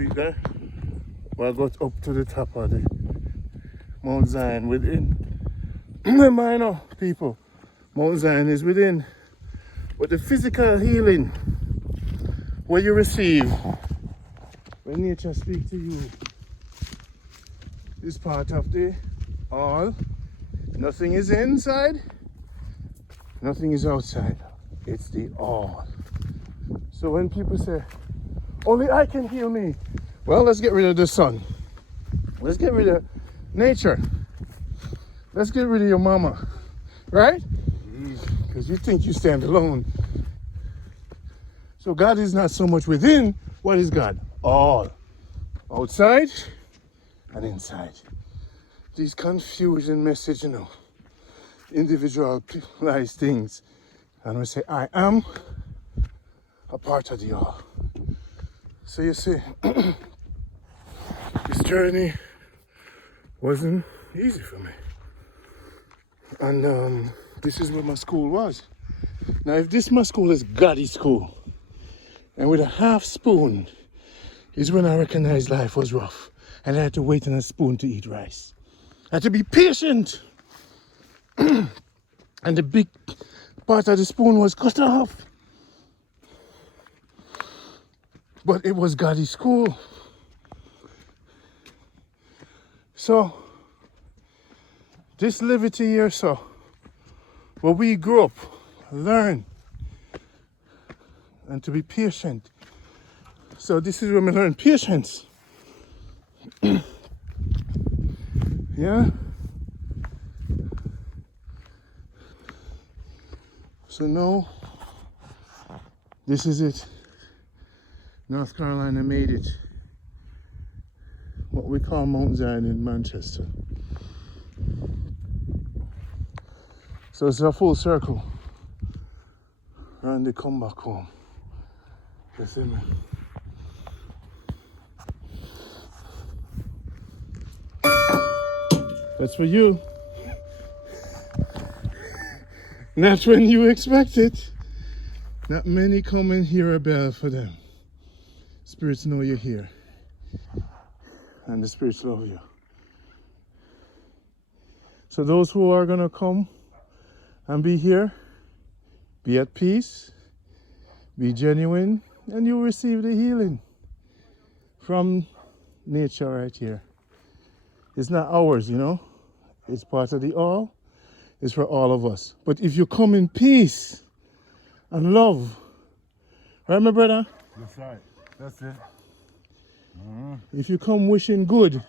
feet there. Well, I got up to the top of the Mount Zion within. Remember, I know, people, Mount Zion is within. But the physical healing what you receive when nature speaks to you is part of the all. Nothing is inside, nothing is outside. It's the all. So when people say, only I can heal me, well, let's get rid of the sun. Let's get rid of nature. Let's get rid of your mama, right? Because you think you stand alone. So God is not so much within. What is God? All. Outside and inside. These confusion message, individualized things. And we say, I am a part of the all. So you see, this journey wasn't easy for me. And this is where my school was. Now, if this my school is God's school, and with a half spoon is when I recognized life was rough. And I had to wait on a spoon to eat rice. I had to be patient. And the big part of the spoon was cut off. But it was God's school. So, this liberty here, so, where we grew up, learn, and to be patient. So this is where we learn patience. Yeah. So now, this is it. North Carolina made it. What we call Mount Zion in Manchester. So it's a full circle. And they come back home. You see me? That's for you. Not when you expect it. Not many come and hear a bell for them. Spirits know you're here. And the spirits love you. So those who are gonna come and be here, be at peace, be genuine, and you'll receive the healing from nature right here. It's not ours, It's part of the all. It's for all of us. But if you come in peace and love, right, my brother? That's right. That's it. If you come wishing good.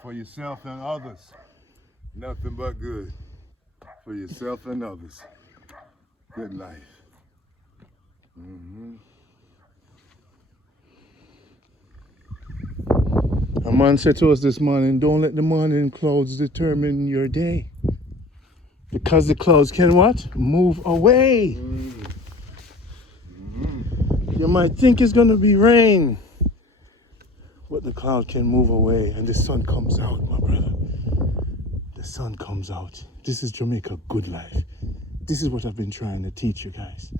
For yourself and others. Nothing but good. For yourself and others. Good life. A man said to us this morning, don't let the morning clouds determine your day. Because the clouds can what? Move away. You might think it's going to be rain, but the cloud can move away and the sun comes out, my brother. The sun comes out. This is Jamaica Good Life. This is what I've been trying to teach you guys.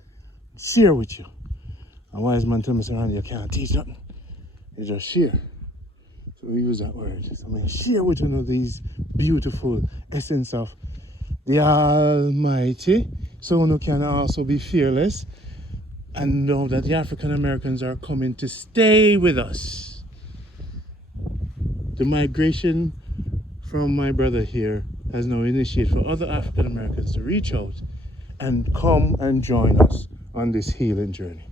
Share with you. A wise man told me, Rondie, you can't teach nothing. You just share. So we use that word. So I'm going to share with you these beautiful essence of the Almighty, so one can also be fearless and know that the African Americans are coming to stay with us. The migration from my brother here has now initiated for other African Americans to reach out and come and join us on this healing journey.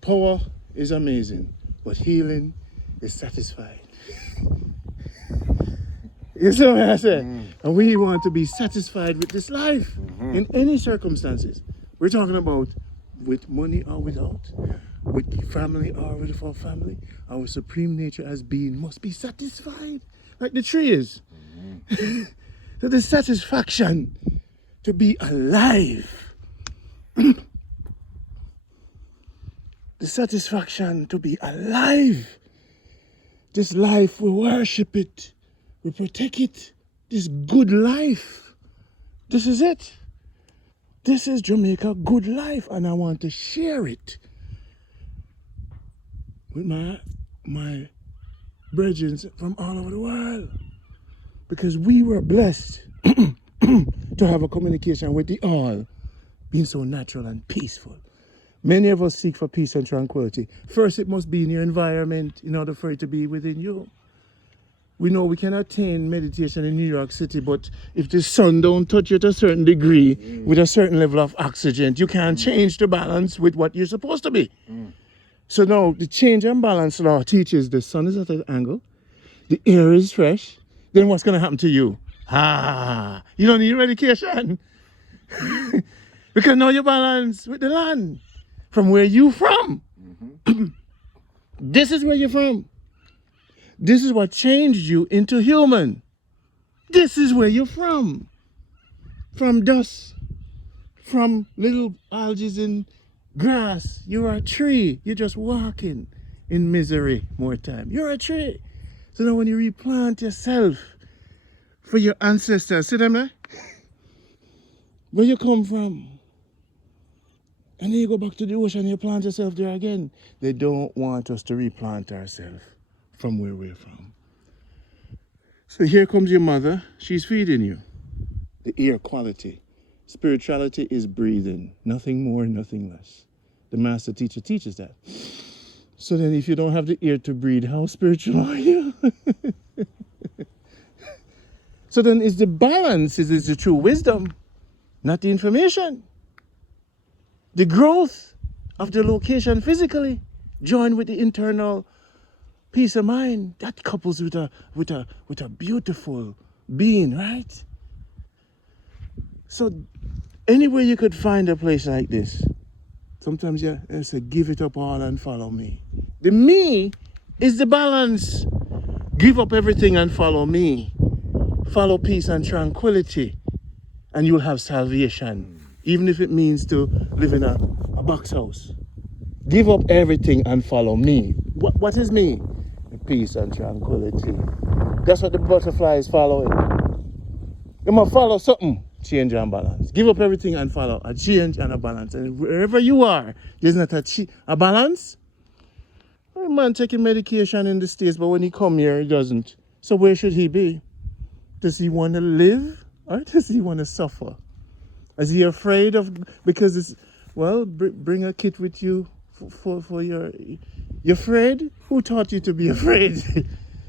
Power is amazing, but healing is satisfying. You see what I say? And we want to be satisfied with this life in any circumstances. We're talking about with money or without, with family or without family. Our supreme nature as being must be satisfied, like the tree is. So the satisfaction to be alive. The satisfaction to be alive. This life, we worship it. We protect it. This good life. This is it. This is Jamaica Good Life, and I want to share it. with my brethren from all over the world. Because we were blessed to have a communication with the all being so natural and peaceful. Many of us seek for peace and tranquility. First, it must be in your environment in order for it to be within you. We know we can attain meditation in New York City, but if the sun don't touch you to a certain degree with a certain level of oxygen, you can't change the balance with what you're supposed to be. So now the change and balance law teaches the sun is at an angle, the air is fresh, then what's going to happen to you? You don't need medication. Because now you're balanced with the land. From where you from. This is where you're from. This is what changed you into human. This is where you're from. From dust. From little algae in grass. You're a tree. You're just walking in misery more time. You're a tree. So now when you replant yourself for your ancestors, see them there? Where you come from? And then you go back to the ocean and you plant yourself there again. They don't want us to replant ourselves from where we're from. So here comes your mother. She's feeding you. The air quality. Spirituality is breathing. Nothing more, nothing less. The master teacher teaches that. So then if you don't have the air to breathe, how spiritual are you? So then it's the balance, is the true wisdom, not the information. The growth of the location physically, joined with the internal peace of mind, that couples with a beautiful being, right? So anywhere you could find a place like this, sometimes you say, give it up all and follow me. The me is the balance. Give up everything and follow me. Follow peace and tranquility, and you'll have salvation. Even if it means to live in a box house. Give up everything and follow me. What is me? Peace and tranquility. That's what the butterfly is following. You must follow something, change and balance. Give up everything and follow a change and a balance. And wherever you are, there's not a balance. A man taking medication in the States, but when he come here, he doesn't. So where should he be? Does he want to live or does he want to suffer? Is he afraid of, because it's, well, bring a kit with you for you're afraid? Who taught you to be afraid?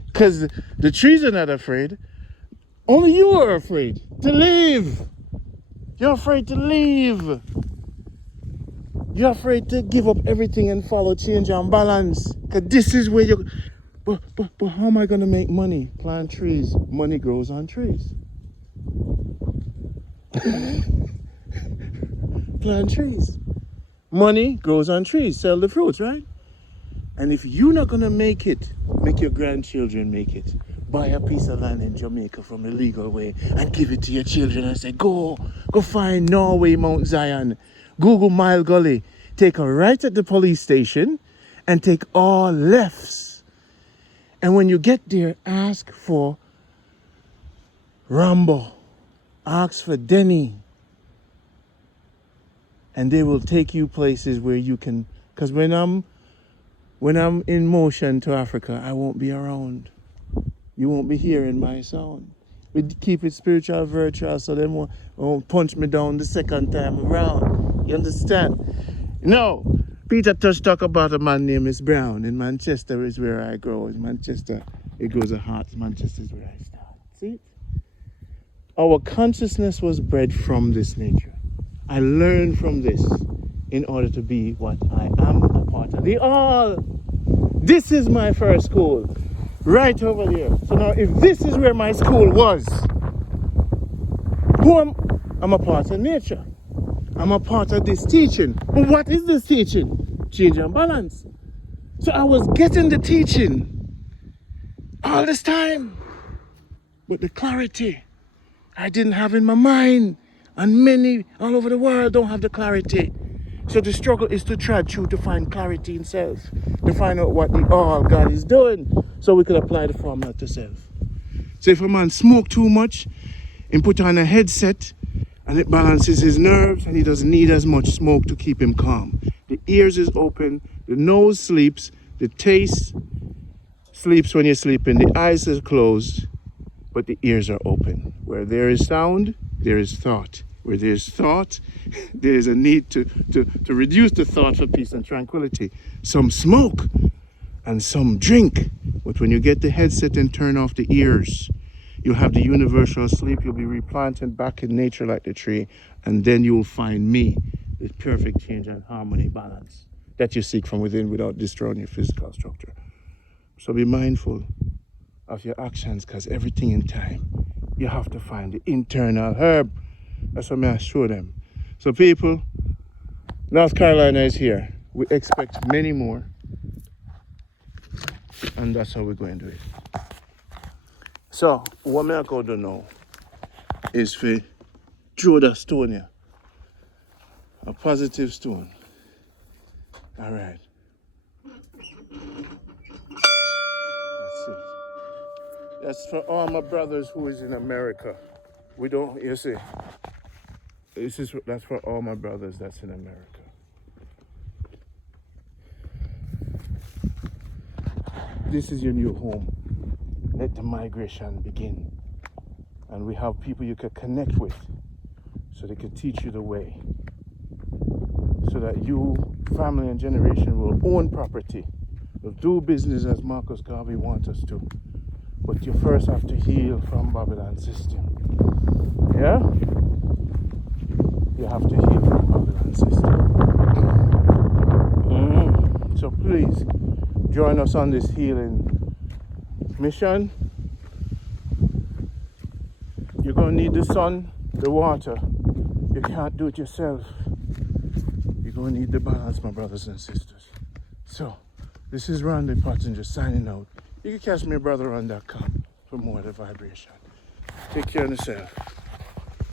Because the trees are not afraid. Only you are afraid to leave. You're afraid to leave. You're afraid to give up everything and follow change and balance. Because this is where you're, but how am I going to make money? Plant trees. Money grows on trees. Plant trees. Money grows on trees. Sell the fruits, right? And if you're not going to make it, make your grandchildren make it. Buy a piece of land in Jamaica from a legal way and give it to your children and say, go find Norway, Mount Zion, Google Mile Gully. Take a right at the police station and take all lefts. And when you get there, ask for Rambo. Ask for Denny. And they will take you places where you can, because when I'm in motion to Africa, I won't be around. You won't be hearing my sound. We keep it spiritual, virtual, so they won't punch me down the second time around. You understand? No. Peter Tosh talk about a man named Miss Brown. In Manchester is where I grow. In Manchester, it grows a heart. Manchester is where I start. See it? Our consciousness was bred from this nature. I learned from this in order to be what I am, a part of the all. This is my first school, right over there. So now if this is where my school was, I'm a part of nature. I'm a part of this teaching. But what is this teaching? Change and balance. So I was getting the teaching all this time, but the clarity I didn't have in my mind. And many all over the world don't have the clarity. So the struggle is to try to find clarity in self, to find out what the all God is doing, so we can apply the formula to self. So if a man smoke too much and put on a headset and it balances his nerves and he doesn't need as much smoke to keep him calm. The ears is open, the nose sleeps, The taste sleeps when you're sleeping. The eyes are closed, but the ears are open. Where there is sound, there is thought. Where there's thought, there is a need to reduce the thought for peace and tranquility. Some smoke and some drink. But when you get the headset and turn off the ears, you'll have the universal sleep. You'll be replanted back in nature like the tree. And then you will find me, the perfect change and harmony balance that you seek from within without destroying your physical structure. So be mindful of your actions, because everything in time, you have to find the internal herb. That's what I show them. So people, North Carolina is here. We expect many more. And that's how we're going to do it. So, what I'm going to know is for throw the stone here. A positive stone. All right. That's it. That's for all my brothers who is in America. We don't, you see, that's for all my brothers that's in America. This is your new home. Let the migration begin. And we have people you can connect with so they can teach you the way. So that you, family and generation, will own property, will do business as Marcus Garvey wants us to. But you first have to heal from Babylon system. Yeah? You have to heal from Babylon system. So please, join us on this healing mission. You're going to need the sun, the water. You can't do it yourself. You're going to need the balance, my brothers and sisters. So, this is Rondie Pottinger signing out. You can catch me at brotherron.com for more of the vibration. Take care of yourself.